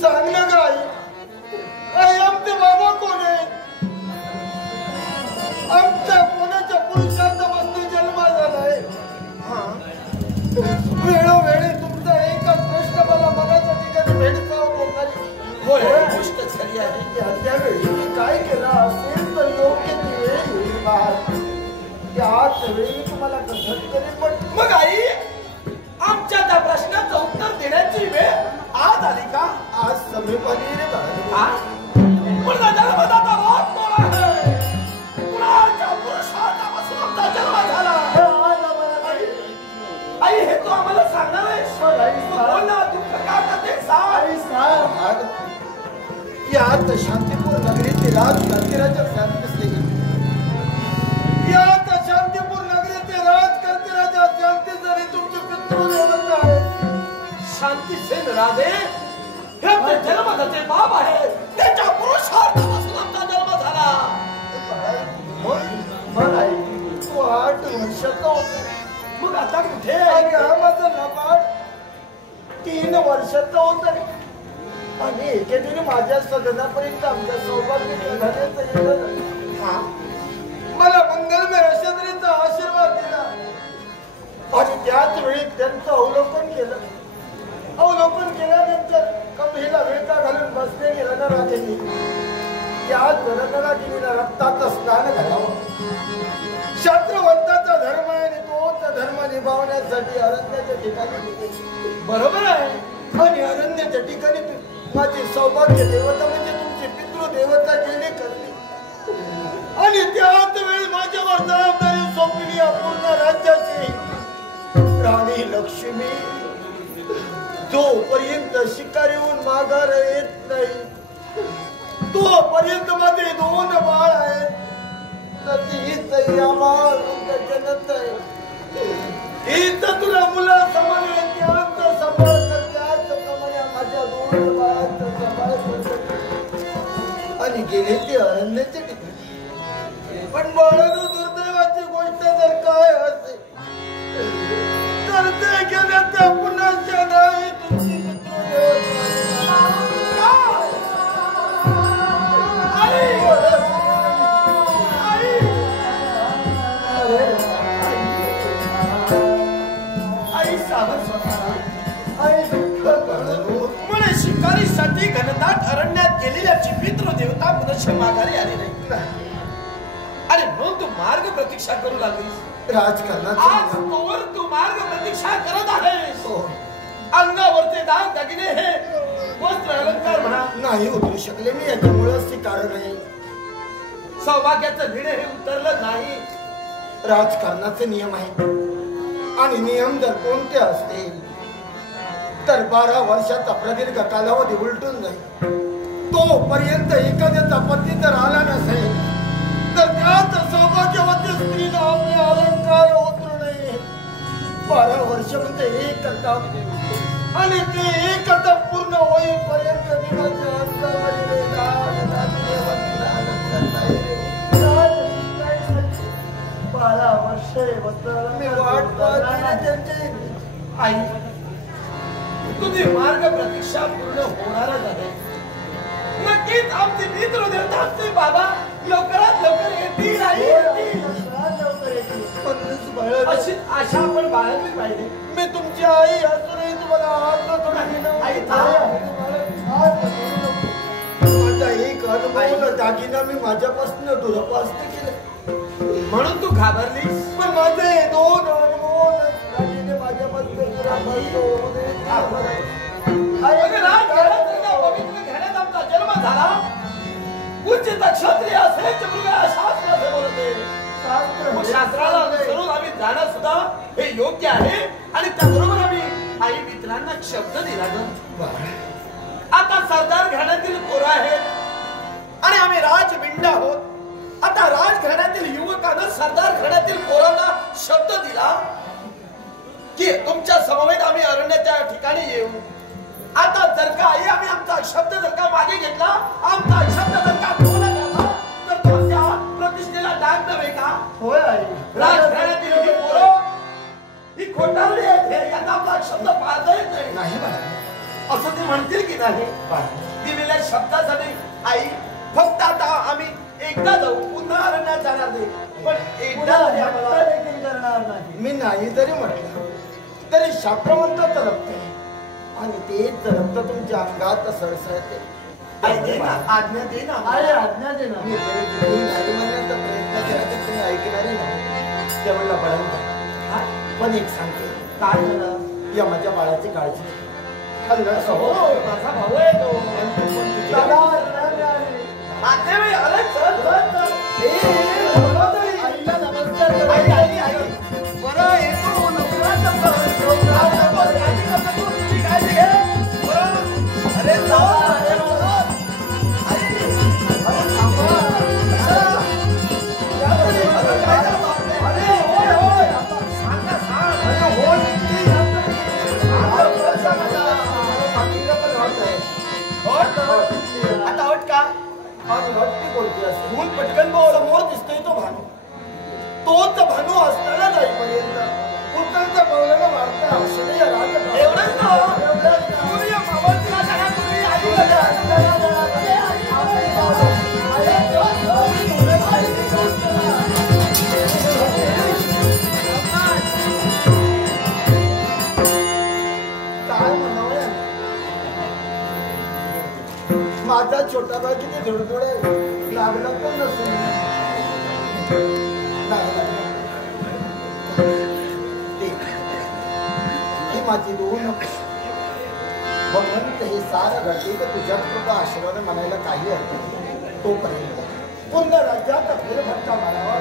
सांग ना ग आई, आई आमचे बाबा कोण आहे? आमच्या कोणाच्या पुरुषाचा वस्तू जन्म झालाय? वेळोवेळी तुमचा एकच प्रश्न मला मनाच्या ठिकाणी भेडसावत होता. होय गोष्ट खरी आहे. त्यावेळी मी काय केलं असेल तर योग्य ती वेळ येईल बाळ. त्याच वेळी तुम्हाला कसं तरी पण मग आई आमच्या त्या प्रश्नाचं उत्तर देण्याची वेळ आज आली का? आज समीप आली रे बाळ. हा? पण जन्मदाता रोज कोण आहे? कुणाच्या पुरुषार्थापासून आमचा जन्म झाला? आज आम्हाला आई, आई हे तू आम्हाला सांगणार आहेस? तू बोल ना, तू का करते सांग. आई सांग. यात शांतीपूर नगरीत ती राजा शांत असते या शांतीपूर नगरीचे राज करते राजा शांती जरी तुमचे पितृदेवता आहे शांतीसेन राजे हे आपले जन्मदाते बाप आहे त्याच्या पुरुषार्थापासून आमचा जन्म झाला मग आई तू 8 वर्षाचा होता मग आता कुठे आणि हा माझा लबाड 3 वर्षाचा होता आणि एकेदिनी माझ्या सदनापर्यंत आमच्या सौभाग्य झाल्याचं मला मंगलमय अशा आशीर्वाद दिला आणि त्याच वेळी त्यांचं अवलोकन केल्यानंतर कबीला वेळका घालून बसले गेला ना राजांनी त्या जनताला केलेल्या रक्तात स्नान घालावं शास्त्रवंताचा धर्म आहे आणि तोच धर्म निभावण्यासाठी अरण्याच्या ठिकाणी बरोबर आहे आणि अरण्याच्या ठिकाणी माझी सौभाग्य देवता म्हणजे तुमची पितृदेवता गेली करली आणि त्याच वेळी माझ्यावर जबाबदारी सोपली अपूर्ण राज्याची राणी लक्ष्मी जोपर्यंत शिकारीहून माघार येत नाही तोपर्यंत माझे 2 बाळ आहेत जनत आहे ही तुला मुला समान त्यांचा सांभाळ त्याचप्रमाणे माझ्या 2 बाळांचा सांभाळ करत आणि गेले ते अरण्याच्या ठिकाणी पण बाळानो दुर्दैवाची गोष्ट जर काय असेल तर ते गेल्या त्या पुन्हाच्या नाही तुमची शिकारीसाठी घनदाट अरण्यात गेलेल्याची पितृदेवता पुनश्च माघारी आली नाही अरे म्हणून तू मार्ग प्रतीक्षा करू लागलीस राजकारणात आज तोवर तू मार्ग प्रतीक्षा करत आहेस अंगावरचे दाग दागिने हे वस्त्र अलंकार म्हणा नाही उतरू शकले मी याच्यामुळेच ते कारण आहे सौभाग्याचं भिडे हे उतरलं नाही राजकारणाचे नियम आहे आणि नियम जर कोणते असतील तर 12 वर्षाचा प्रदीर्घ कालावधी उलटून जाईल तोपर्यंत एखाद्याचा पती जर आला नसेल तर त्याच सौभाग्यवती स्त्रीला आपले अलंकार उतरू नये 12 वर्ष म्हणजे एक ताप आणि ते एक ताप पूर्ण होईपर्यंत मी माझ्या अंगावरील 12 वर्ष मी वाट पाहते त्यांची आई तुझी मार्ग प्रतीक्षा पूर्ण होणारच आहे नक्कीच आमची पितृदेवता असते बाबा लवकरात लवकर येतील आई अशी आशा आपण बाळगली पाहिजे मी तुमची आई असूनही तुम्हाला आई माझा एक अनुभव दागिना मी माझ्यापासून दुरापास्त केलं म्हणून तू घाबरलीस पण माझे 2 अनुभव दागिने माझ्यापासून पवित्र घेण्यात आमचा जन्म झाला उच्च क्षत्रिय असेल शास्त्राचे बोलते शास्त्राला अनुसरून आम्ही जाणं सुद्धा हे योग्य आहे आणि त्याबरोबर आम्ही आई मित्रांना शब्द दिला आता सरदार घराण्यातील पोरं आहेत आणि आम्ही राजबिंड आहोत आता राजघराण्यातील युवकांना सरदार घराण्यातील पोरांना शब्द दिला की तुमच्या समवेत आम्ही अरण्याच्या ठिकाणी येऊ आता जर का आई आम्ही आमचा शब्द जर का मागे घेतला आमचा शब्द जर का बोलला गेला तर तुमच्या प्रतिष्ठेला डाग नव्हे का होय आई राजघराण्यातील ही पोरं ही खोटारडी आहेत यांना आपला शब्द पाळता येत नाही असं ते म्हणतील की नाही दिलेल्या शब्दासाठी आई फक्त आता आम्ही एकदा जाऊ पुन्हा अरण्यात जाणार नाही पण एकदा देखील करणार नाही मी नाही जरी म्हटलं तरी शास्त्रवंताचं रक्त आहे आणि तेच रक्त तुमच्या अंगात सळसळते आज्ञा दे ना आज्ञा दे ना मी नाही म्हणण्याचा प्रयत्न केला तर तुम्ही ऐकणारे नाही त्यावेळेला बळांचा पण एक सांगते काय झालं या माझ्या बाळाची काळजी माझा भाऊ आहे तो हट्टी बोलते असते म्हणून पटकन बोल. समोर दिसतोय तो भानू तोच भानू असताना जाईपर्यंत पुत्रांच्या पावलाला वाढता असणे या राज एवढंच ना? एवढंच ना? तुझ्या मामाची आता तुम्ही आई काय म्हणावं यार? माझा छोटा भाई किती धुडधुड आहे लागला पण नसून नाही लागला. ही माझी रूह नको भगवंत हे सारं घडले तर तुझ्या कृपा आशीर्वाद म्हणायला काही आहे तोपर्यंत पूर्ण राज्यात फेरफटका मारावा